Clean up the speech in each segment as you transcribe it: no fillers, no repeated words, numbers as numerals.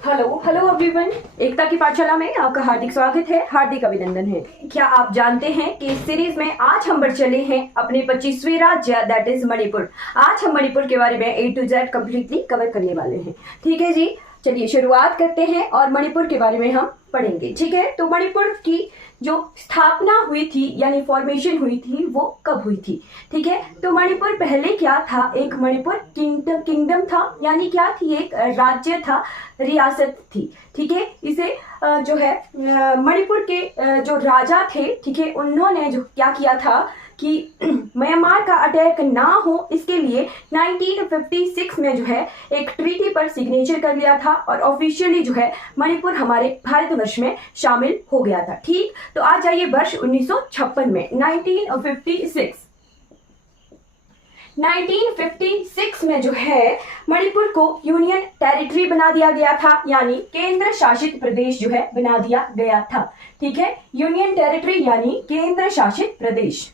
Hello hello everyone. एकता की पाठशाला में आपका हार्दिक स्वागत है, हार्दिक अभिनंदन है। क्या आप जानते हैं कि इस सीरीज में आज हम बढ़ चले हैं अपने 25वें राज्य दैट इज मणिपुर। आज हम मणिपुर के बारे में A to Z completely cover करने वाले हैं। ठीक है जी, चलिए शुरुआत करते हैं और मणिपुर के बारे में हम पढ़ेंगे। ठीक है, तो मणिपुर की जो स्थापना हुई थी यानी फॉर्मेशन हुई थी वो कब हुई थी। ठीक है, तो मणिपुर पहले क्या था, एक मणिपुर किंगडम था, यानी क्या थी, एक राज्य था, रियासत थी। ठीक है, इसे जो है मणिपुर के जो राजा थे, ठीक है, उन्होंने जो क्या किया था कि म्यांमार का अटैक ना हो इसके लिए 1956 में जो है एक ट्रीटी पर सिग्नेचर कर लिया था और ऑफिशियली जो है मणिपुर हमारे भारतवर्ष में शामिल हो गया था। ठीक, तो आ जाइए वर्ष 1956 में 1956 में जो है मणिपुर को यूनियन टेरिटरी बना दिया गया था, यानी केंद्र शासित प्रदेश जो है बना दिया गया था। ठीक है, यूनियन टेरिटरी यानी केंद्र शासित प्रदेश।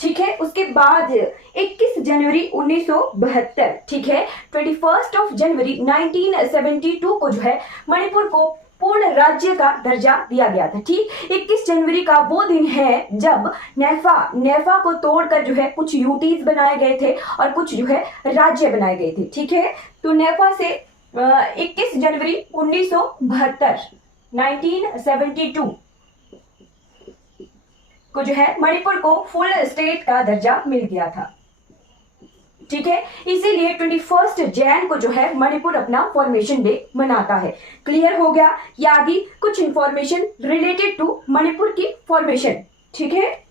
ठीक है, उसके बाद 21 जनवरी 1972, ठीक है, 21 जनवरी 1972 को जो है मणिपुर को पूर्ण राज्य का दर्जा दिया गया था। ठीक, 21 जनवरी का वो दिन है जब नेफा को तोड़कर जो है कुछ यूटीज बनाए गए थे और कुछ जो है राज्य बनाए गए थे। ठीक है, तो नेफा से 21 जनवरी 1972 को जो है मणिपुर को फुल स्टेट का दर्जा मिल गया था। ठीक है, इसीलिए 21 जैन को जो है मणिपुर अपना फॉर्मेशन डे मनाता है। क्लियर हो गया, या आदि कुछ इंफॉर्मेशन रिलेटेड टू मणिपुर की फॉर्मेशन। ठीक है,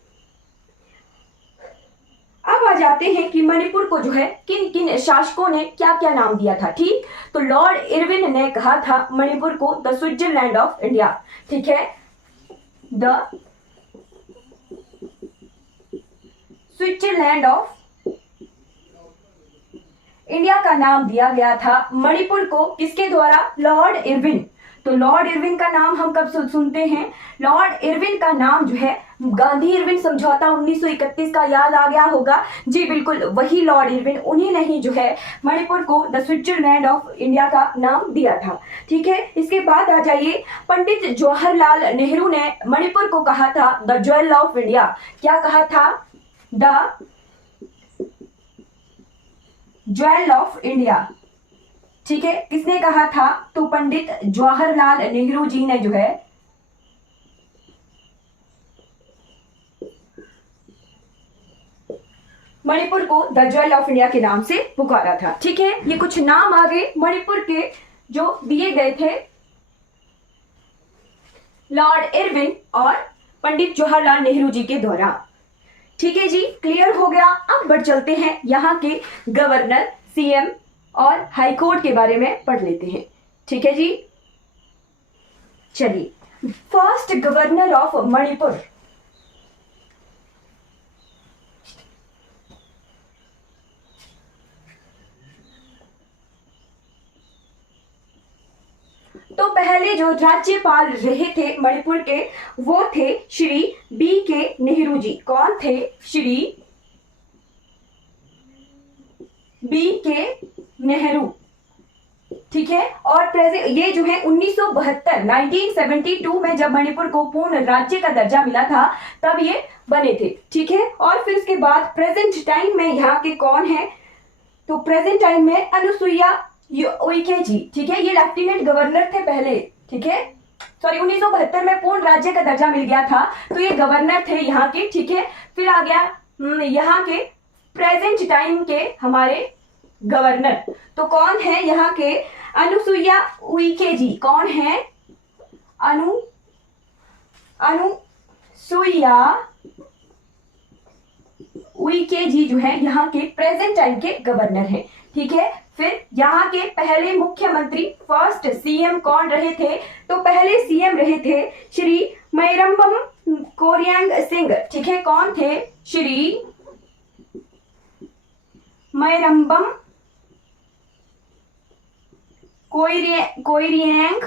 अब आ जाते हैं कि मणिपुर को जो है किन किन शासकों ने क्या क्या नाम दिया था। ठीक, तो लॉर्ड इरविन ने कहा था मणिपुर को द स्विट्जरलैंड ऑफ इंडिया। ठीक है, द स्विट्जरलैंड ऑफ इंडिया का नाम दिया गया था मणिपुर को, किसके द्वारा, लॉर्ड इरविन। तो लॉर्ड इरविन का नाम हम कब सुनते हैं, लॉर्ड इरविन का नाम जो है गांधी इरविन समझौता 1931 का याद आ गया होगा जी, बिल्कुल वही लॉर्ड इरविन, उन्हीं ने ही जो है मणिपुर को द स्विट्जरलैंड ऑफ इंडिया का नाम दिया था। ठीक है, इसके बाद आ जाइए, पंडित जवाहरलाल नेहरू ने मणिपुर को कहा था द ज्वेल ऑफ इंडिया। क्या कहा था, द ज्वेल ऑफ इंडिया। ठीक है, किसने कहा था, तो पंडित जवाहरलाल नेहरू जी ने जो है मणिपुर को द ज्वेल ऑफ इंडिया के नाम से पुकारा था। ठीक है, ये कुछ नाम आगे मणिपुर के जो दिए गए थे लॉर्ड इरविन और पंडित जवाहरलाल नेहरू जी के द्वारा। ठीक है जी, क्लियर हो गया। अब बढ़ चलते हैं यहाँ के गवर्नर, सीएम और हाई कोर्ट के बारे में पढ़ लेते हैं। ठीक है जी, चलिए, फर्स्ट गवर्नर ऑफ मणिपुर, तो पहले जो राज्यपाल रहे थे मणिपुर के वो थे श्री B.K. नेहरू जी। कौन थे, श्री B.K. नेहरू। ठीक है, और ये जो है 1972 में जब मणिपुर को पूर्ण राज्य का दर्जा मिला था तब ये बने थे। ठीक है, और फिर उसके बाद प्रेजेंट टाइम में यहाँ के कौन है, तो प्रेजेंट टाइम में अनुसुईया उइके जी। ठीक है, ये लेफ्टिनेंट गवर्नर थे पहले। ठीक है, सॉरी 1972 में पूर्ण राज्य का दर्जा मिल गया था, तो ये गवर्नर थे यहाँ के। ठीक है, फिर आ गया यहाँ के प्रेजेंट टाइम के हमारे गवर्नर, तो कौन है यहाँ के, अनुसुईया उइके जी। कौन है, अनुसुईया उइके जी जो है यहाँ के प्रेजेंट टाइम के गवर्नर हैं। ठीक है, फिर यहाँ के पहले मुख्यमंत्री, फर्स्ट सीएम कौन रहे थे, तो पहले सीएम रहे थे श्री मैरंबम कोरियांग सिंह। ठीक है, कौन थे, श्री मैरंबम कोरियांग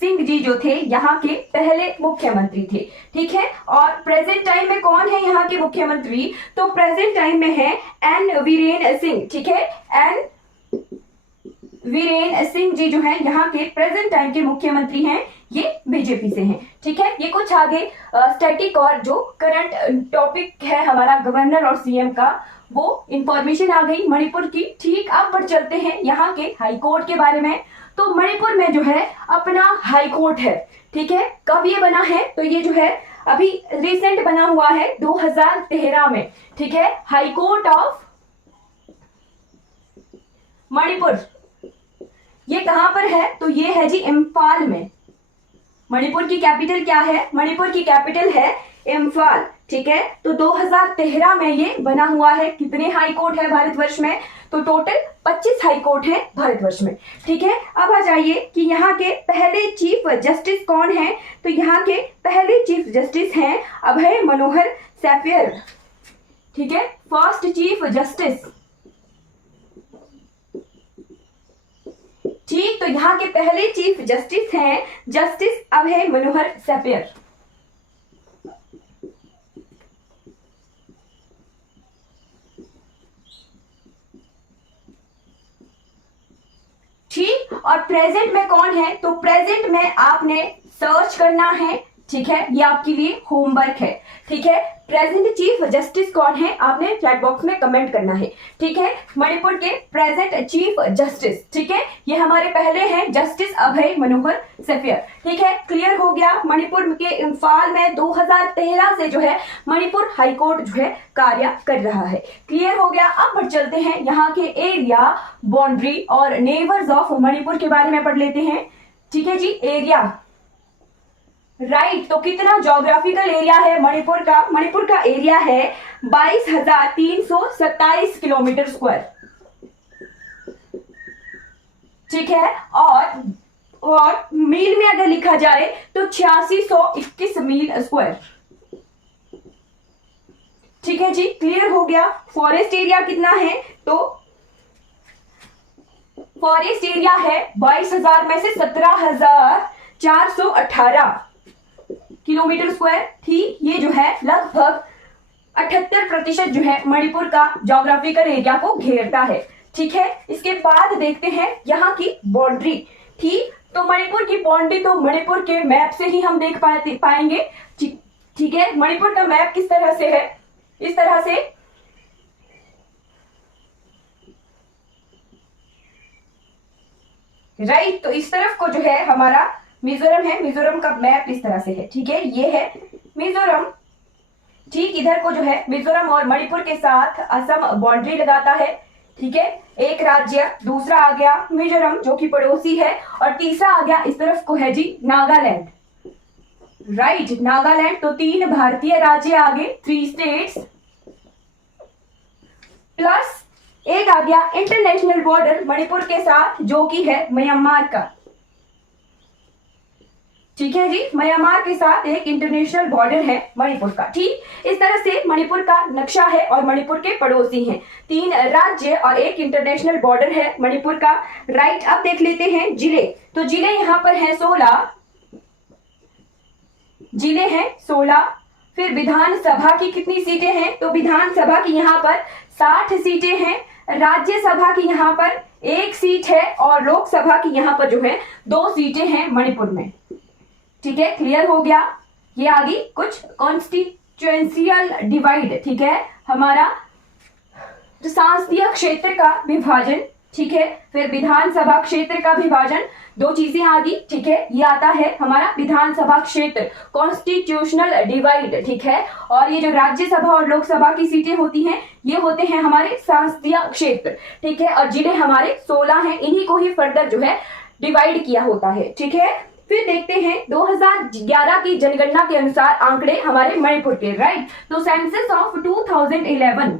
सिंह जी जो थे यहाँ के पहले मुख्यमंत्री थे। ठीक है, और प्रेजेंट टाइम में कौन है यहाँ के मुख्यमंत्री? तो प्रेजेंट टाइम में है एन वीरेन सिंह। ठीक है, एन वीरेन सिंह जी जो है यहाँ के प्रेजेंट टाइम के मुख्यमंत्री हैं, ये बीजेपी से हैं। ठीक है, ये कुछ आगे स्टैटिक और जो करंट टॉपिक है हमारा गवर्नर और सीएम का, वो इंफॉर्मेशन आ गई मणिपुर की। ठीक, अब बढ़ चलते हैं यहाँ के हाई कोर्ट के बारे में। तो मणिपुर में जो है अपना हाई कोर्ट है। ठीक है, कब ये बना है? तो ये जो है अभी रिसेंट बना हुआ है 2013 में। ठीक है, हाई कोर्ट ऑफ मणिपुर ये कहां पर है? तो ये है जी इम्फाल में। मणिपुर की कैपिटल क्या है? मणिपुर की कैपिटल है इम्फाल। ठीक है, तो 2013 में ये बना हुआ है। कितने हाई कोर्ट है भारतवर्ष में? तो टोटल 25 हाई कोर्ट है भारतवर्ष में। ठीक है, अब आ जाइए कि यहाँ के पहले चीफ जस्टिस कौन है? तो यहाँ के पहले चीफ जस्टिस हैं अभय मनोहर सैफियर। ठीक है, फर्स्ट चीफ जस्टिस। ठीक, तो यहाँ के पहले चीफ जस्टिस हैं जस्टिस अभय मनोहर सैफियर। ठीक, और प्रेजेंट में कौन है? तो प्रेजेंट में आपने सर्च करना है। ठीक है, ये आपके लिए होमवर्क है। ठीक है, प्रेजेंट चीफ जस्टिस कौन है? आपने चैट बॉक्स में कमेंट करना है। ठीक है, मणिपुर के प्रेजेंट चीफ जस्टिस, ठीक है, ये हमारे पहले हैं जस्टिस अभय मनोहर सैफियर। ठीक है, क्लियर हो गया। मणिपुर के इम्फाल में 2013 से जो है मणिपुर हाई कोर्ट जो है कार्य कर रहा है। क्लियर हो गया। अब बढ़ चलते हैं यहाँ के एरिया, बाउंड्री और नेबर्स ऑफ मणिपुर के बारे में पढ़ लेते हैं। ठीक है जी, एरिया राइट, तो कितना ज्योग्राफिकल एरिया है मणिपुर का? मणिपुर का एरिया है 22,327 किलोमीटर स्क्वायर। ठीक है, और मील में अगर लिखा जाए तो 8621 मील स्क्वायर। ठीक है जी, क्लियर हो गया। फॉरेस्ट एरिया कितना है? तो फॉरेस्ट एरिया है 22,000 में से 17,418 किलोमीटर स्क्वायर। ठीक, ये जो है लगभग 78% जो है मणिपुर का ज्योग्राफिकल एरिया को घेरता है। ठीक है, इसके बाद देखते हैं यहाँ की बाउंड्री। ठीक, तो मणिपुर की बाउंड्री तो मणिपुर के मैप से ही हम देख पाएंगे। ठीक है, मणिपुर का मैप किस तरह से है? इस तरह से राइट, तो इस तरफ को जो है हमारा मिजोरम है। मिजोरम का मैप इस तरह से है। ठीक है, ये है मिजोरम। ठीक, इधर को जो है मिजोरम और मणिपुर के साथ असम बाउंड्री लगाता है। ठीक है, एक राज्य, दूसरा आ गया मिजोरम जो कि पड़ोसी है, और तीसरा आ गया इस तरफ को है जी नागालैंड। राइट, नागालैंड। तो 3 भारतीय राज्य आ गए, 3 स्टेट्स, प्लस एक आ गया इंटरनेशनल बॉर्डर मणिपुर के साथ जो कि है म्यांमार का। ठीक है जी, म्यांमार के साथ एक इंटरनेशनल बॉर्डर है मणिपुर का। ठीक, इस तरह से मणिपुर का नक्शा है और मणिपुर के पड़ोसी हैं। 3 राज्य और एक इंटरनेशनल बॉर्डर है मणिपुर का। राइट, अब देख लेते हैं जिले। तो जिले यहाँ पर हैं 16 जिले हैं 16। फिर विधानसभा की कितनी सीटें हैं? तो विधानसभा की यहाँ पर 60 सीटें हैं। राज्यसभा की यहाँ पर 1 सीट है और लोकसभा की यहाँ पर जो है 2 सीटें हैं मणिपुर में। ठीक है, क्लियर हो गया। ये आ गई कुछ कॉन्स्टिट्यूएंशियल डिवाइड। ठीक है, हमारा संसदीय क्षेत्र का विभाजन। ठीक है, फिर विधानसभा क्षेत्र का विभाजन, 2 चीजें आ गई। ठीक है, ये आता है हमारा विधानसभा क्षेत्र, कॉन्स्टिट्यूशनल डिवाइड। ठीक है, और ये जो राज्यसभा और लोकसभा की सीटें होती हैं ये होते हैं हमारे संसदीय क्षेत्र। ठीक है, और जिले हमारे 16 हैं, इन्हीं को ही फर्दर जो है डिवाइड किया होता है। ठीक है, फिर देखते हैं 2011 की जनगणना के अनुसार आंकड़े हमारे मणिपुर के। राइट, तो सेंसस ऑफ 2011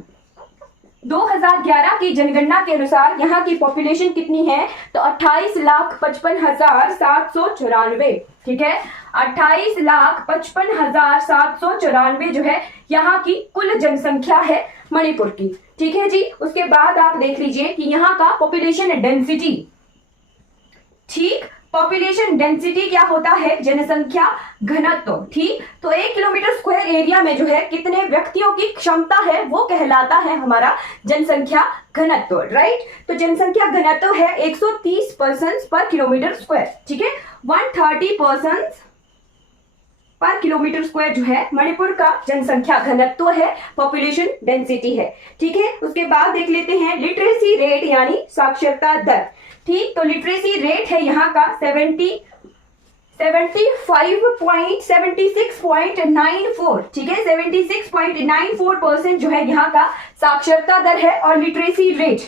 2011 की जनगणना के अनुसार यहाँ की पॉपुलेशन कितनी है? तो 28,55,794। ठीक है, 28,55,794 जो है यहाँ की कुल जनसंख्या है मणिपुर की। ठीक है जी, उसके बाद आप देख लीजिए कि यहाँ का पॉपुलेशन डेंसिटी। ठीक, पॉपुलेशन डेंसिटी क्या होता है, जनसंख्या घनत्व। ठीक, तो 1 किलोमीटर स्क्वायर एरिया में जो है कितने व्यक्तियों की क्षमता है वो कहलाता है हमारा जनसंख्या घनत्व। राइट, तो जनसंख्या घनत्व है 130 पर्सन पर किलोमीटर स्क्वायर। ठीक है, 130 पर्सन पर किलोमीटर स्क्वायर जो है मणिपुर का जनसंख्या घनत्व है, पॉपुलेशन डेंसिटी है। ठीक है, उसके बाद देख लेते हैं लिटरेसी रेट यानी साक्षरता दर। ठीक, तो लिटरेसी रेट है यहाँ का 76.94। ठीक है, 76.94% जो है यहाँ का साक्षरता दर है और लिटरेसी रेट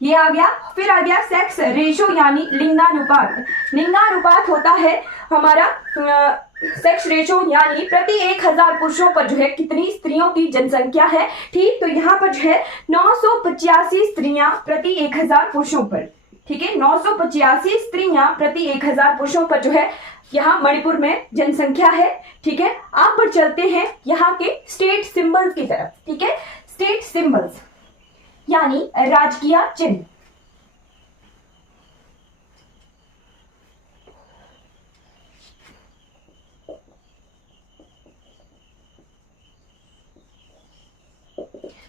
ये आ गया। फिर आ गया सेक्स रेशो यानी लिंगानुपात। लिंगानुपात होता है हमारा सेक्स रेशो यानी प्रति 1000 पुरुषों पर जो है कितनी स्त्रियों की जनसंख्या है। ठीक, तो यहाँ पर जो है 985 स्त्रियां प्रति 1000 पुरुषों पर। ठीक है, 985 स्त्रियां प्रति 1000 पुरुषों पर जो है यहाँ मणिपुर में जनसंख्या है। ठीक है, आप पर चलते हैं यहाँ के स्टेट सिंबल्स की तरफ। ठीक है, स्टेट सिंबल्स यानी राजकीय चिन्ह।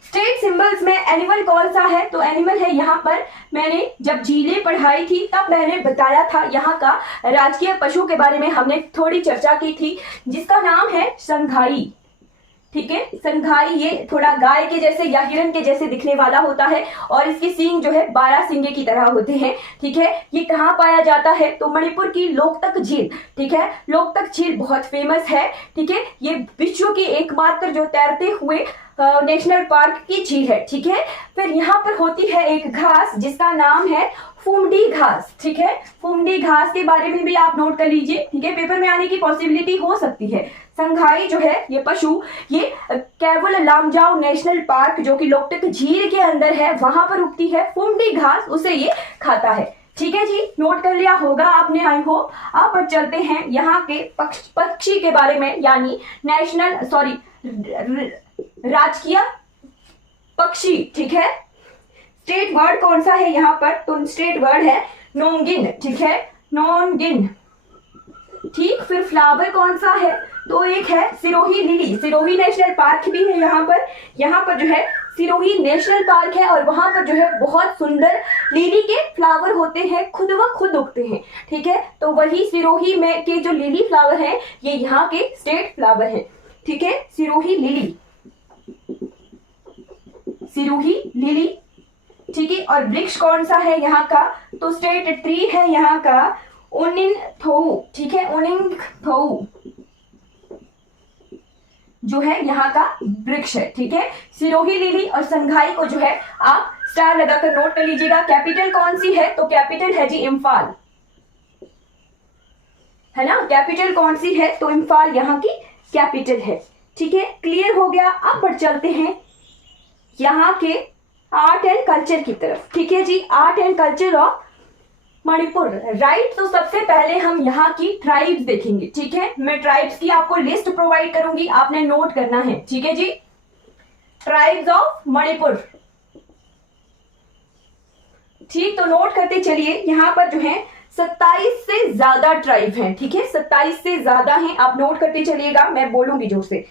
स्टेट सिंबल्स में एनिमल कौन सा है, तो एनिमल है यहाँ पर, मैंने जब झीलें पढ़ाई थी तब मैंने बताया था यहाँ का राजकीय पशु के बारे में हमने थोड़ी चर्चा की थी जिसका नाम है संघाई। ठीक है, संघाई ये थोड़ा गाय के जैसे या हिरण के जैसे दिखने वाला होता है और इसके सींग जो है 12 सींगे की तरह होते हैं। ठीक है, ये कहाँ पाया जाता है, तो मणिपुर की लोकतक झील। ठीक है, लोकतक झील बहुत फेमस है। ठीक है, ये विश्व की एकमात्र जो तैरते हुए नेशनल पार्क की झील है। ठीक है, फिर यहाँ पर होती है एक घास जिसका नाम है फुमडी घास। ठीक है, फुमडी घास के बारे में भी आप नोट कर लीजिए। ठीक है, पेपर में आने की पॉसिबिलिटी हो सकती है। संघाई जो है ये पशु ये केवल लामजाओ नेशनल पार्क जो कि लोकतक झील के अंदर है वहां पर उगती है फुमडी घास, उसे ये खाता है। ठीक है जी, नोट कर लिया होगा आपने, आई होप। आप पर चलते हैं यहाँ के पक्षी के बारे में यानी राजकीय पक्षी। ठीक है, स्टेट वर्ड कौन सा है यहाँ पर, तो स्टेट वर्ड है नोंगिन। ठीक है, नोंगिन। ठीक, फिर फ्लावर कौन सा है, तो एक है Sirohi lily. Sirohi national park भी है यहाँ पर। यहाँ पर जो है सिरोही नेशनल पार्क है और वहां पर जो है बहुत सुंदर लिली के फ्लावर होते हैं, खुद व खुद उगते हैं। ठीक है, तो वही सिरोही में के जो लिली फ्लावर है ये यहाँ के स्टेट फ्लावर है। ठीक है, सिरोही लिली, सिरोही लिली। ठीक है, और वृक्ष कौन सा है यहाँ का, तो स्टेट ट्री है यहाँ का उनिंगथोउ। ठीक है, उनिंगथोउ जो है यहाँ का वृक्ष है। ठीक है, सिरोही लिली और संघाई को जो है आप स्टार लगाकर नोट कर लीजिएगा। कैपिटल कौन सी है, तो कैपिटल है जी इम्फाल, है ना। कैपिटल कौन सी है, तो इम्फाल यहाँ की कैपिटल है। ठीक है, क्लियर हो गया। अब बढ़ चलते हैं यहाँ के आर्ट एंड कल्चर की तरफ। ठीक है जी, art and culture of Manipur. Right, तो सबसे पहले हम यहाँ की ट्राइब्स देखेंगे। ठीक है, मैं ट्राइब्स की आपको लिस्ट प्रोवाइड करूंगी, आपने नोट करना है। ठीक है जी, ट्राइब्स ऑफ मणिपुर। ठीक, तो नोट करते चलिए। यहाँ पर जो है 27 से ज्यादा ट्राइब हैं। ठीक है, 27 से ज्यादा हैं, आप नोट करते चलिएगा, मैं बोलूंगी जोर से।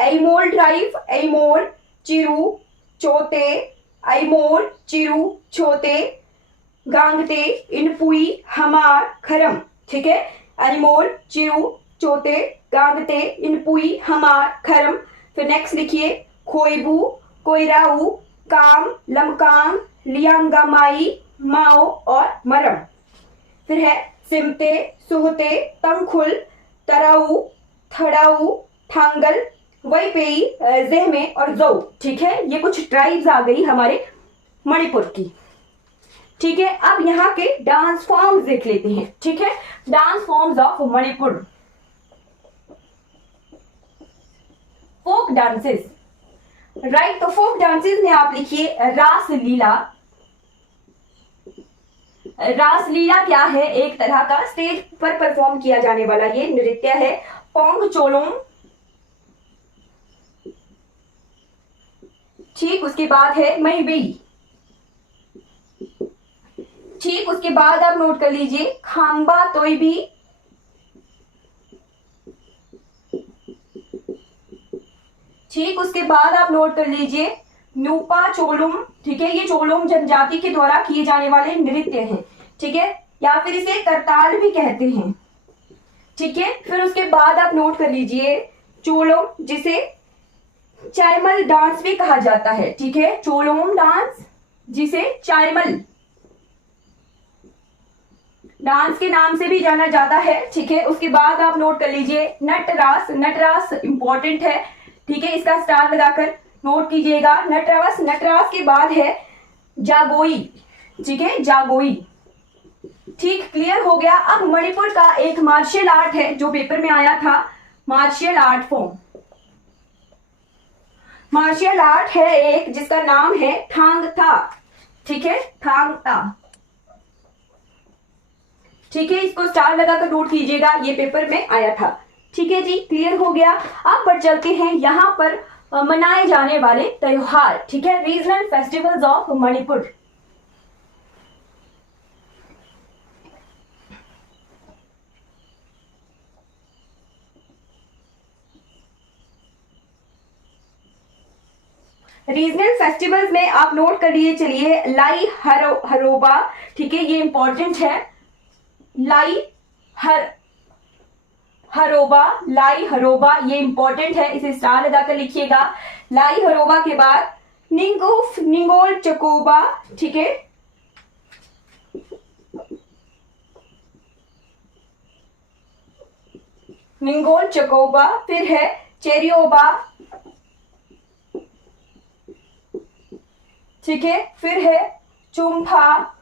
एमोल ट्राइब, एमोल, चिरू, चोते, एमोल, चिरू, छोते, गांगते, इनपुई, हमार, खरम। ठीक है, अनिमोल, चिरू, चोते, गांगते, इनपुई, हमार, खरम। फिर नेक्स्ट लिखिए खोइबू, कोयराऊ, काम, लमकांग, लियांगामाई, माओ और मरम। फिर है सिमते, सुहते, तंगखुल, तराऊ, थड़ाऊ, थांगल, वैपेई, जेहमे और जौ। ठीक है, ये कुछ ट्राइब्स आ गई हमारे मणिपुर की। ठीक है, अब यहाँ के डांस फॉर्म्स देख लेते हैं। ठीक है, dance forms of Manipur. Folk dances. Right, तो फोक डांसेस में आप लिखिए रासलीला। रासलीला क्या है, एक तरह का स्टेज पर परफॉर्म किया जाने वाला ये नृत्य है। पोंग चोलोम। ठीक, उसके बाद है मैबी। ठीक उसके बाद आप नोट कर लीजिए खाम्बा तोयबी, ठीक उसके बाद आप नोट कर लीजिए न्यूपा चोलुम, ठीक है, ये चोलुम जनजाति के द्वारा किए जाने वाले नृत्य हैं, ठीक है, या फिर इसे करताल भी कहते हैं, ठीक है। फिर उसके बाद आप नोट कर लीजिए चोलुम, जिसे चायमल डांस भी कहा जाता है, ठीक है, चोलुम डांस जिसे चायमल डांस के नाम से भी जाना जाता है, ठीक है। उसके बाद आप नोट कर लीजिए नटरास, नटरास इंपॉर्टेंट है, ठीक है, इसका स्टार लगाकर नोट कीजिएगा नटरास। नटरास के बाद है जागोई, ठीक है, जागोई, ठीक, क्लियर हो गया। अब मणिपुर का एक मार्शल आर्ट है जो पेपर में आया था, martial art form, martial art है एक जिसका नाम है थांग था, ठीक है, थांग था, ठीक है, इसको स्टार लगाकर नोट कीजिएगा, ये पेपर में आया था, ठीक है जी, क्लियर हो गया। अब पर चलते हैं यहाँ पर मनाए जाने वाले त्योहार, ठीक है, regional festivals of Manipur. Regional festivals में आप नोट कर लिए चलिए लाई हरोबा, ठीक है, ये इंपॉर्टेंट है, लाई हरोबा, लाई हरोबा, ये इंपॉर्टेंट है, इसे स्टार लगाकर लिखिएगा। लाई हरोबा के बाद निंगोल चकोबा, ठीक है, निंगोल चकोबा, फिर है चेरियोबा, ठीक है, फिर है चुम्फा,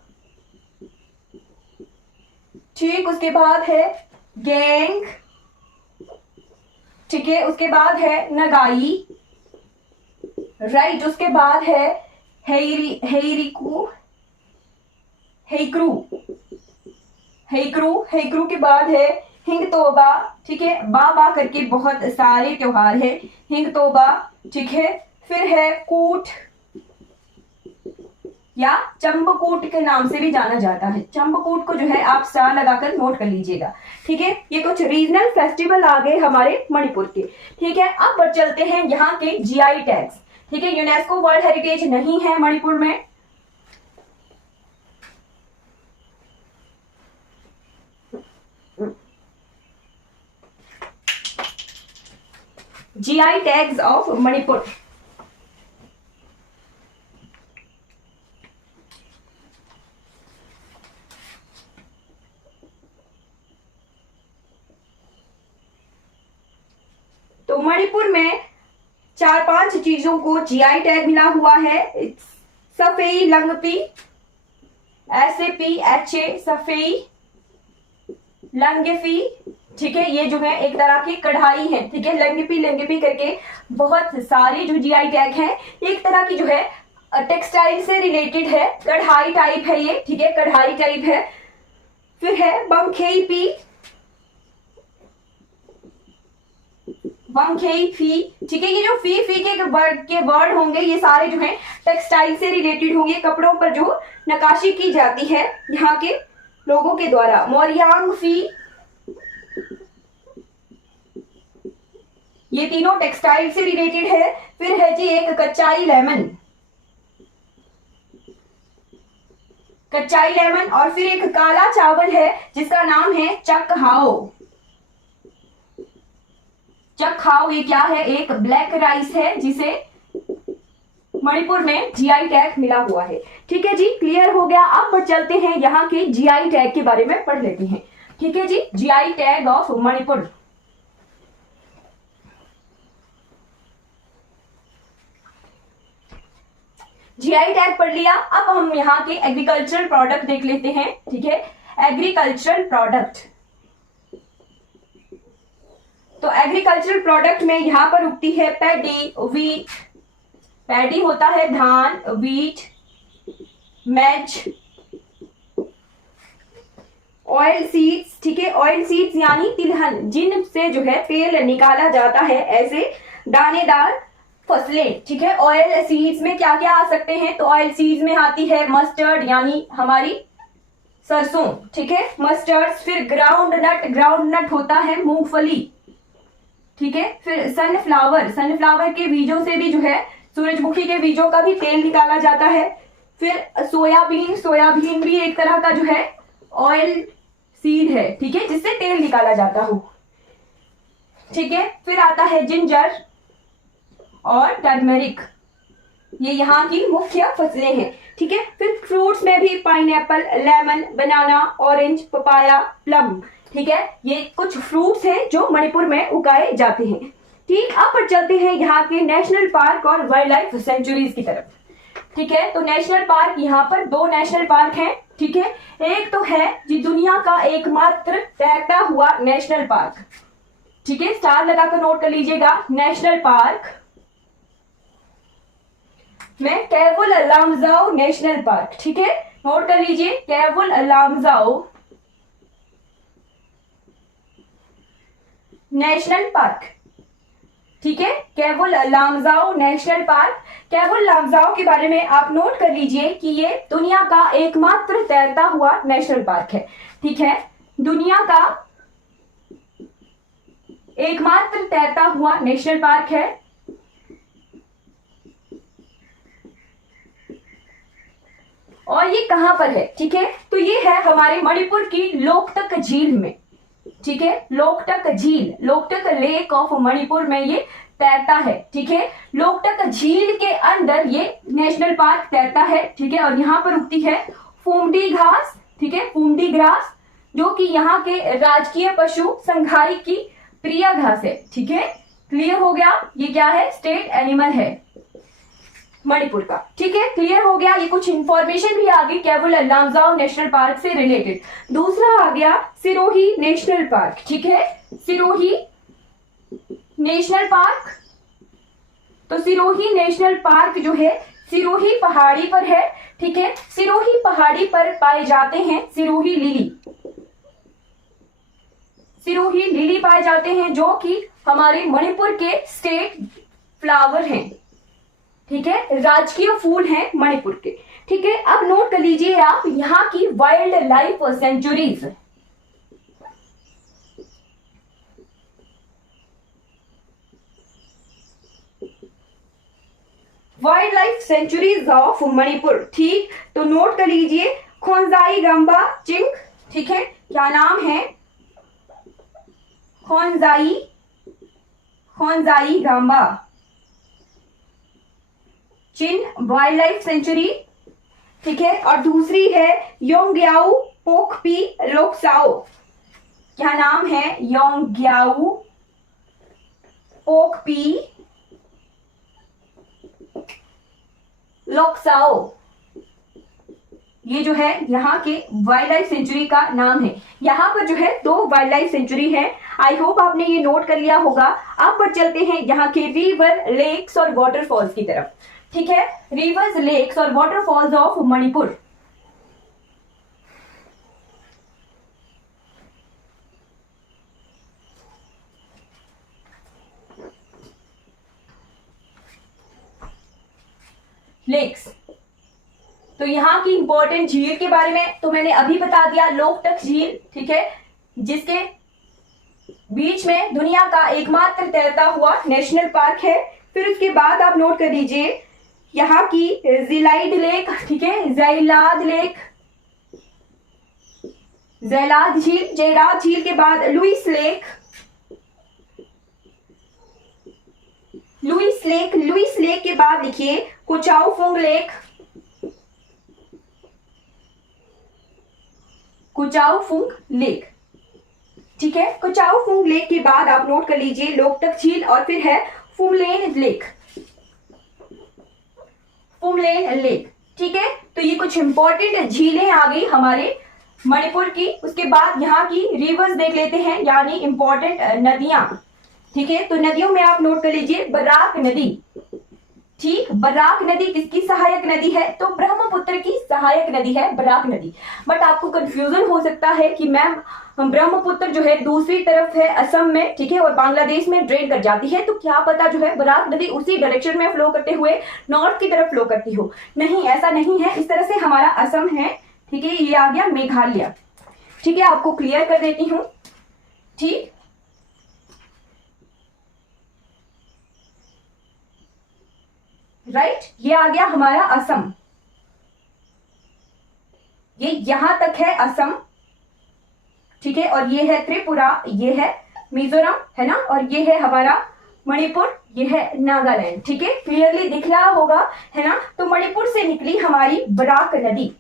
ठीक, उसके बाद है गैंग, ठीक है, उसके बाद है नगाई, राइट, उसके बाद है हेक्रू, हेक्रू के बाद है हिंगतोबा, ठीक है, बा करके बहुत सारे त्योहार है, हिंगतोबा, ठीक है, फिर है कूट या चंबकूट के नाम से भी जाना जाता है, चंबकूट को जो है आप स्टार लगाकर नोट कर लीजिएगा, ठीक है। ये कुछ रीजनल फेस्टिवल आ गए हमारे मणिपुर के, ठीक है। अब पर चलते हैं यहाँ के जीआई टैग्स, ठीक है, यूनेस्को वर्ल्ड हेरिटेज नहीं है मणिपुर में, जीआई टैग्स ऑफ मणिपुर, तो मणिपुर में 4-5 चीजों को जीआई टैग मिला हुआ है, सफेई लंगपी, SAPHA, सफेई लंगफी, ठीक है, ये जो है एक तरह की कढ़ाई है, ठीक है, लंगपी करके बहुत सारे जो जीआई टैग हैं, एक तरह की जो है टेक्सटाइल से रिलेटेड है, कढ़ाई टाइप है ये, ठीक है, कढ़ाई टाइप है। फिर है बंखेई पी, फी, ठीक है, ये जो फी के वर्ड होंगे ये सारे जो है टेक्सटाइल से रिलेटेड होंगे, कपड़ों पर जो नक्काशी की जाती है यहाँ के लोगों के द्वारा। मोरियांग फी, ये तीनों टेक्सटाइल से रिलेटेड है। फिर है जी एक कच्चाई लेमन, और फिर एक काला चावल है जिसका नाम है चकहाओ, ये क्या है, एक ब्लैक राइस है जिसे मणिपुर में जीआई टैग मिला हुआ है, ठीक है जी, क्लियर हो गया। अब चलते हैं यहाँ के जीआई टैग के बारे में पढ़ लेते हैं, ठीक है जी, GI tag of Manipur. GI tag पढ़ लिया, अब हम यहाँ के एग्रीकल्चरल प्रोडक्ट देख लेते हैं, ठीक है, एग्रीकल्चरल प्रोडक्ट, तो एग्रीकल्चरल प्रोडक्ट में यहाँ पर उगती है पैडी, वीट, पैडी होता है धान, वीट, मैच, ऑयल सीड्स, ठीक है, ऑयल सीड्स यानी तिलहन, जिनसे जो है तेल निकाला जाता है, ऐसे दानेदार फसलें, ठीक है। ऑयल सीड्स में क्या क्या आ सकते हैं, तो ऑयल सीड्स में आती है मस्टर्ड यानी हमारी सरसों, ठीक है, मस्टर्ड। फिर ग्राउंड नट, ग्राउंड नट होता है मूंगफली, ठीक है। फिर सनफ्लावर, सनफ्लावर के बीजों से भी जो है, सूरजमुखी के बीजों का भी तेल निकाला जाता है। फिर सोयाबीन, सोयाबीन भी एक तरह का जो है ऑयल सीड है, ठीक है, जिससे तेल निकाला जाता हो, ठीक है। फिर आता है जिंजर और टर्मरिक, ये यहाँ की मुख्य फसलें हैं, ठीक है। फिर फ्रूट्स में भी पाइनएप्पल, लेमन, बनाना, ऑरेंज, पपाया, प्लम, ठीक है, ये कुछ फ्रूट्स हैं जो मणिपुर में उगाए जाते हैं। ठीक, अब पर चलते हैं यहाँ के नेशनल पार्क और वाइल्ड लाइफ सेंचुरीज की तरफ, ठीक है। तो नेशनल पार्क, यहाँ पर 2 नेशनल पार्क हैं, ठीक है। एक तो है जी दुनिया का एकमात्र तैरता हुआ नेशनल पार्क, ठीक है, स्टार लगाकर नोट कर लीजिएगा। नेशनल पार्क में केवुल लामजाओ नेशनल पार्क, ठीक है, नोट कर लीजिए, केवुल लामजाओ नेशनल पार्क, ठीक है, केवुल लामजाओ नेशनल पार्क। केवुल लामजाओ के बारे में आप नोट कर लीजिए कि ये दुनिया का एकमात्र तैरता हुआ नेशनल पार्क है, ठीक है, दुनिया का एकमात्र तैरता हुआ नेशनल पार्क है। और ये कहां पर है, ठीक है, तो ये है हमारे मणिपुर की लोकटक झील में, ठीक है, लोकटक झील, लोकटक लेक ऑफ मणिपुर में ये तैरता है, ठीक है। लोकटक झील के अंदर ये नेशनल पार्क तैरता है, ठीक है। और यहाँ पर उगती है फूमडी घास, ठीक है, फूमडी घास, जो कि यहाँ के राजकीय पशु संघारी की प्रिय घास है, ठीक है। क्लियर हो गया, ये क्या है, स्टेट एनिमल है मणिपुर का, ठीक है, क्लियर हो गया। ये कुछ इंफॉर्मेशन भी आ गई केवुल लामजाओ नेशनल पार्क से रिलेटेड। दूसरा आ गया सिरोही नेशनल पार्क, ठीक है, सिरोही नेशनल पार्क। तो सिरोही नेशनल पार्क जो है सिरोही पहाड़ी पर है, ठीक है, सिरोही पहाड़ी पर पाए जाते हैं सिरोही लिली, सिरोही लिली पाए जाते हैं, जो कि हमारे मणिपुर के स्टेट फ्लावर हैं, ठीक है, राजकीय फूल हैं मणिपुर के, ठीक है। अब नोट कर लीजिए आप यहाँ की wild life sanctuaries, wild life sanctuaries of Manipur, ठीक। तो नोट कर लीजिए खोंजाई गंबा चिंग, ठीक है, क्या नाम है, खोंजाई, खोंजाई गांबा चिन वाइल्ड लाइफ सेंचुरी, ठीक है। और दूसरी है योंग्याऊ पोखपी लोकसाओ, क्या नाम है, योंग्याऊ पोखपी लोकसाओ, ये जो है यहाँ के वाइल्ड लाइफ सेंचुरी का नाम है। यहाँ पर जो है 2 वाइल्ड लाइफ सेंचुरी है। आई होप आपने ये नोट कर लिया होगा। अब पर चलते हैं यहाँ के रिवर, लेक्स और वाटरफॉल्स की तरफ, ठीक है, रिवर्स, लेक्स और वाटरफॉल्स ऑफ मणिपुर। लेक्स, तो यहाँ की इंपॉर्टेंट झील के बारे में तो मैंने अभी बता दिया, लोकटक झील, ठीक है, जिसके बीच में दुनिया का एकमात्र तैरता हुआ नेशनल पार्क है। फिर उसके बाद आप नोट कर लीजिए यहाँ की जिलाइड लेक, ठीक है, जैलाद लेक, जैलाद झील, जैलाद झील के बाद Louis lake, Louis lake, Louis lake के बाद लिखिए कुचाउफुंग लेक, कुचाउफुंग लेक, ठीक है। कुचाउफुंग लेक के बाद आप नोट कर लीजिए लोकटक झील और फिर है फुमलेन लेक, फुमलेन लेक, ठीक है। तो ये कुछ इंपॉर्टेंट झीलें आ गई हमारे मणिपुर की। उसके बाद यहाँ की रिवर्स देख लेते हैं, यानी इंपॉर्टेंट नदियां, ठीक है। तो नदियों में आप नोट कर लीजिए बराक नदी, ठीक, बराक नदी किसकी सहायक नदी है, तो ब्रह्मपुत्र की सहायक नदी है बराक नदी। बट आपको कंफ्यूजन हो सकता है कि मैम ब्रह्मपुत्र जो है दूसरी तरफ है असम में, ठीक है, और बांग्लादेश में ड्रेन कर जाती है, तो क्या पता जो है बराक नदी उसी डायरेक्शन में फ्लो करते हुए नॉर्थ की तरफ फ्लो करती हो। नहीं, ऐसा नहीं है। इस तरह से हमारा असम है, ठीक है, ये आ गया मेघालय। ठीक है, आपको क्लियर कर देती हूं। ठीक, राइट, ये आ गया हमारा असम। ये यहां तक है असम। ठीक है, और ये है त्रिपुरा, ये है मिजोरम, है ना, और ये है हमारा मणिपुर, ये है नागालैंड। ठीक है, क्लियरली दिख रहा होगा, है ना। तो मणिपुर से निकली हमारी बराक नदी।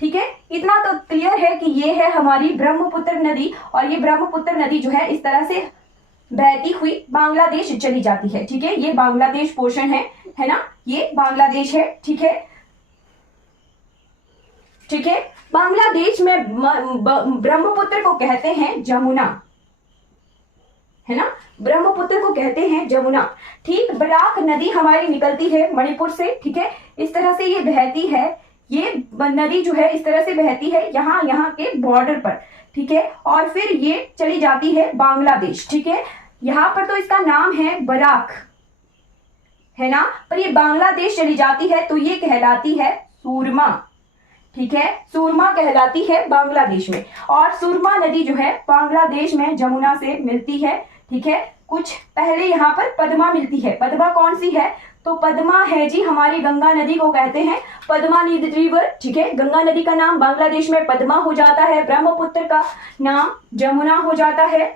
ठीक है, इतना तो क्लियर है कि ये है हमारी ब्रह्मपुत्र नदी, और ये ब्रह्मपुत्र नदी जो है इस तरह से बहती हुई बांग्लादेश चली जाती है। ठीक है, ये बांग्लादेश पोर्शन है ना, ये बांग्लादेश है। ठीक है, ठीक है, बांग्लादेश में ब्रह्मपुत्र को कहते हैं जमुना, है ना, ब्रह्मपुत्र को कहते हैं जमुना। ठीक, बराक नदी हमारी निकलती है मणिपुर से। ठीक है, इस तरह से ये बहती है, ये नदी जो है इस तरह से बहती है यहाँ के बॉर्डर पर। ठीक है, और फिर ये चली जाती है बांग्लादेश। ठीक है, यहाँ पर तो इसका नाम है बराक, है ना, पर ये बांग्लादेश चली जाती है तो ये कहलाती है सूरमा। ठीक है, सूरमा कहलाती है बांग्लादेश में, और सूरमा नदी जो है बांग्लादेश में जमुना से मिलती है। ठीक है, कुछ पहले यहाँ पर पद्मा मिलती है। पद्मा कौन सी है? तो पद्मा है जी हमारी गंगा नदी को कहते हैं पद्मा रिवर। ठीक है, गंगा नदी का नाम बांग्लादेश में पद्मा हो जाता है, ब्रह्मपुत्र का नाम जमुना हो जाता है।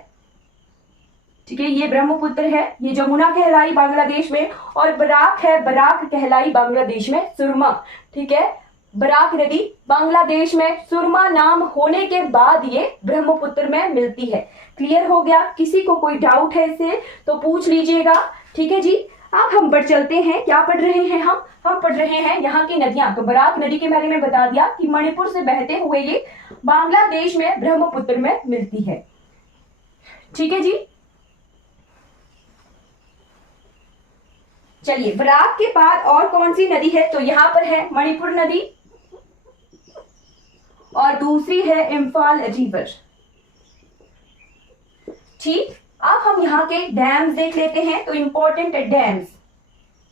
ठीक है, ये ब्रह्मपुत्र है, ये जमुना कहलाई बांग्लादेश में, और बराक है, बराक कहलाई बांग्लादेश में सुरमा। ठीक है, बराक नदी बांग्लादेश में सुरमा नाम होने के बाद ये ब्रह्मपुत्र में मिलती है। क्लियर हो गया? किसी को कोई डाउट है इससे तो पूछ लीजिएगा। ठीक है जी, अब हम बढ़ चलते हैं। क्या पढ़ रहे हैं हम पढ़ रहे हैं यहाँ की नदियां। तो बराक नदी के बारे में बता दिया कि मणिपुर से बहते हुए ये बांग्लादेश में ब्रह्मपुत्र में मिलती है। ठीक है जी, चलिए, बराक के बाद और कौन सी नदी है? तो यहाँ पर है मणिपुर नदी, और दूसरी है इम्फाल रिवर। ठीक, अब हम यहाँ के डैम्स देख लेते हैं। तो इंपॉर्टेंट डैम्स,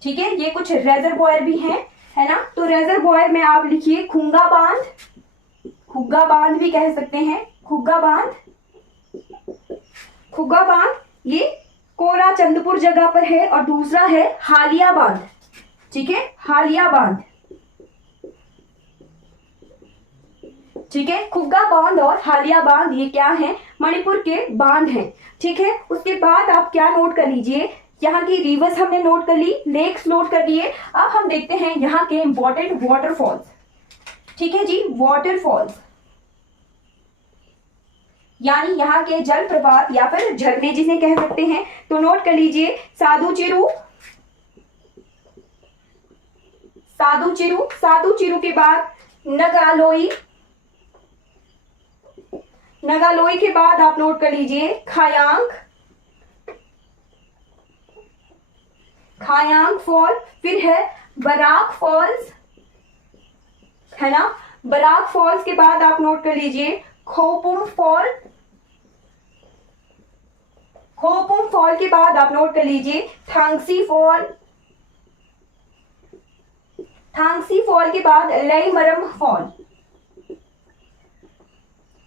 ठीक है, ये कुछ रेजरवॉयर भी हैं, है ना। तो रेजरवॉयर में आप लिखिए खुग्गा बांध, खुग्गा बांध भी कह सकते हैं, खुग्गा बांध, खुग्गा बांध ये कोरा चंदपुर जगह पर है, और दूसरा है हालिया बांध। ठीक है, हालिया बांध। ठीक है, खुग्गा बांध और हालिया बांध ये क्या है? मणिपुर के बांध हैं। ठीक है, उसके बाद आप क्या नोट कर लीजिए, यहाँ की रिवर्स हमने नोट कर ली, लेक्स नोट कर लिए। अब हम देखते हैं यहाँ के इंपॉर्टेंट वाटरफॉल्स। ठीक है जी, वाटरफॉल्स यानी यहाँ के जल प्रपात या फिर झरने जिसे कह सकते हैं। तो नोट कर लीजिए साधु चिरू, साधु चिरू, साधु चिरू के बाद नगालोई, नगालोई के बाद आप नोट कर लीजिए खायांग, खायांग फॉल, फिर है बराक फॉल्स, है ना। बराक फॉल्स के बाद आप नोट कर लीजिए खोपुम फॉल, खोपुम फॉल के बाद आप नोट कर लीजिए थांगसी फॉल, थांगसी फॉल के बाद लईमरम फॉल।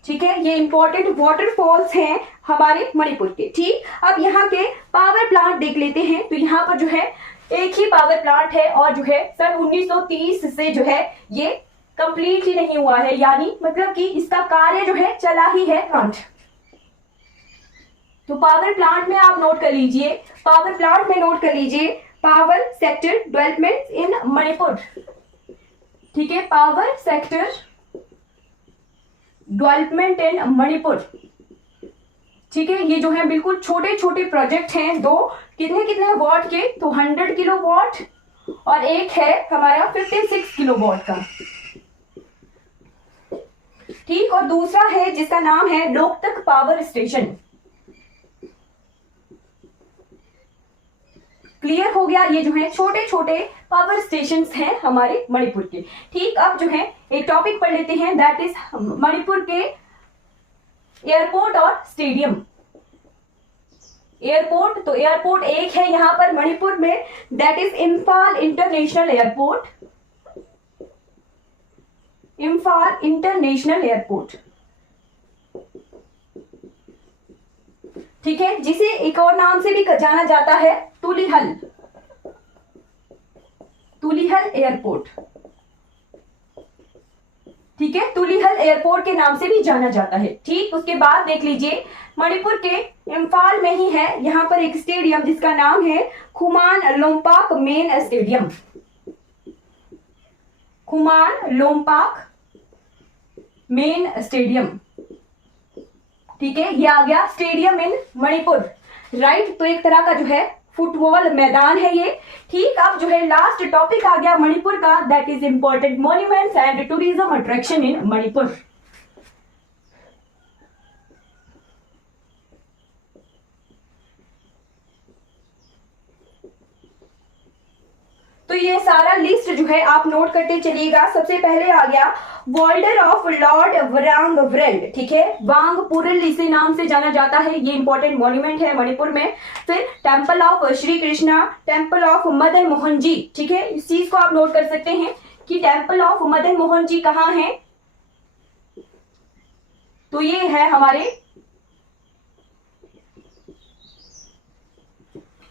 ठीक है, ये इंपॉर्टेंट वाटरफॉल्स हैं हमारे मणिपुर के। ठीक, अब यहाँ के पावर प्लांट देख लेते हैं। तो यहाँ पर जो है एक ही पावर प्लांट है, और जो है सन 1930 से जो है ये कंप्लीट ही नहीं हुआ है, यानी मतलब कि इसका कार्य जो है चला ही है प्लांट। तो पावर प्लांट में आप नोट कर लीजिए, पावर प्लांट में नोट कर लीजिए power sector development in Manipur. ठीक है, power sector development in Manipur. ठीक है, ये जो है बिल्कुल छोटे छोटे प्रोजेक्ट हैं, दो कितने कितने वॉट के? तो 100 किलो वॉट, और एक है हमारा 56 किलो वॉट का। ठीक, और दूसरा है जिसका नाम है लोकतक पावर स्टेशन। क्लियर हो गया? ये जो है छोटे छोटे पावर स्टेशंस हैं हमारे मणिपुर के। ठीक, अब जो है एक टॉपिक पढ़ लेते हैं, दैट इज मणिपुर के एयरपोर्ट और स्टेडियम। एयरपोर्ट, तो एयरपोर्ट एक है यहाँ पर मणिपुर में, that is Imphal international airport. Imphal Imphal international airport, ठीक है, जिसे एक और नाम से भी जाना जाता है तुलिहल, तुलिहल एयरपोर्ट, ठीक है, तुलिहल एयरपोर्ट के नाम से भी जाना जाता है। ठीक, उसके बाद देख लीजिए मणिपुर के इम्फाल में ही है यहां पर एक स्टेडियम जिसका नाम है Khuman Lampak main stadium, Khuman Lampak main stadium, ठीक है, ये आ गया स्टेडियम इन मणिपुर, राइट। तो एक तरह का जो है फुटबॉल मैदान है ये। ठीक, अब जो है लास्ट टॉपिक आ गया मणिपुर का, that is important monuments and tourism attraction in Manipur. तो ये सारा लिस्ट जो है आप नोट करते चलिएगा। सबसे पहले आ गया वॉल्डर ऑफ लॉर्ड वरांग व्रेल्ड, ठीक है, वांग पुरल इसी नाम से जाना जाता है, ये इंपॉर्टेंट मॉन्यूमेंट है मणिपुर में। फिर temple of Shri Krishna, temple of Madan Mohan ji, ठीक है, इस चीज को आप नोट कर सकते हैं कि टेम्पल ऑफ मदन मोहन जी कहाँ है, तो ये है हमारे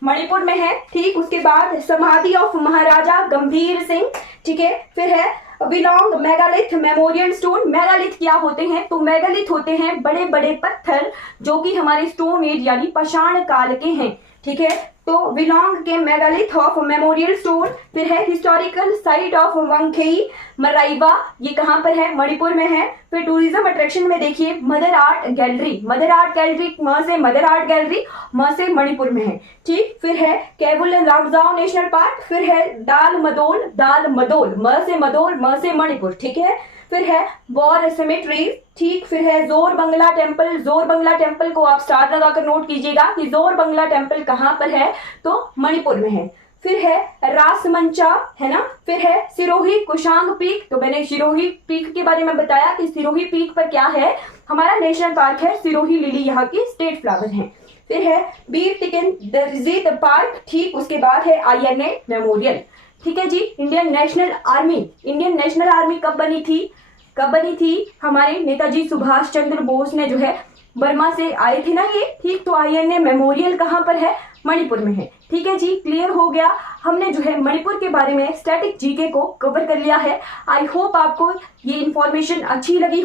मणिपुर में है। ठीक, उसके बाद समाधि ऑफ महाराजा गंभीर सिंह, ठीक है, फिर है belong megalith memorial stone. Megalith क्या होते हैं, तो मेगालिथ होते हैं बड़े बड़े पत्थर जो कि हमारे स्टोन एज यानी पाषाण काल के हैं, ठीक है, तो विलोंग के मेगालिथ ऑफ मेमोरियल स्टोन। फिर है हिस्टोरिकल साइट ऑफ वांगखेई मराइवा, ये कहां पर है, मणिपुर में है। फिर टूरिज्म अट्रैक्शन में देखिए mother art gallery, mother art gallery म से मदर आर्ट गैलरी म से मणिपुर में है। ठीक, फिर है केबुल लामजाओ नेशनल पार्क, फिर है दाल मदोल म से मदोल म से मणिपुर, ठीक है। फिर है वॉर सेमेट्री, ठीक, फिर है जोर बंगला टेम्पल। जोर बंगला टेम्पल को आप स्टार लगाकर नोट कीजिएगा कि जोर बंगला टेम्पल कहां पर है, तो मणिपुर में है। फिर है रासमंचा, है ना। फिर है सिरोही कुशांग पीक, तो मैंने सिरोही पीक के बारे में बताया कि सिरोही पीक पर क्या है, हमारा नेशनल पार्क है सिरोही लिली, यहाँ की स्टेट फ्लावर है। फिर है बीर टिकन दर्जीत पार्क, ठीक, उसके बाद है INA मेमोरियल, ठीक है जी। Indian national army, Indian national army कब बनी थी, हमारे नेताजी सुभाष चंद्र बोस ने जो है बर्मा से आए थे ना ये, ठीक, तो INA मेमोरियल कहां पर है, मणिपुर में है, ठीक है जी। क्लियर हो गया, हमने जो है मणिपुर के बारे में स्टैटिक जीके को कवर कर लिया है। आई होप आपको ये इंफॉर्मेशन अच्छी लगी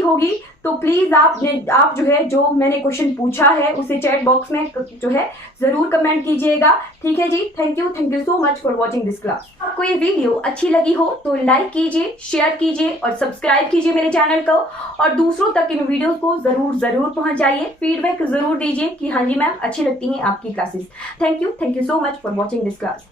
होगी, तो प्लीज आप जो है जो मैंने क्वेश्चन पूछा है उसे चैट बॉक्स में जो है जरूर कमेंट कीजिएगा, ठीक है जी। Thank you so much for watching this class. आपको ये वीडियो अच्छी लगी हो तो लाइक कीजिए, शेयर कीजिए और सब्सक्राइब कीजिए मेरे चैनल को, और दूसरों तक इन वीडियो को जरूर पहुंचाइए। फीडबैक जरूर दीजिए कि हाँ जी मैम अच्छी लगती हैं आपकी classes. Thank you so much for watching this class.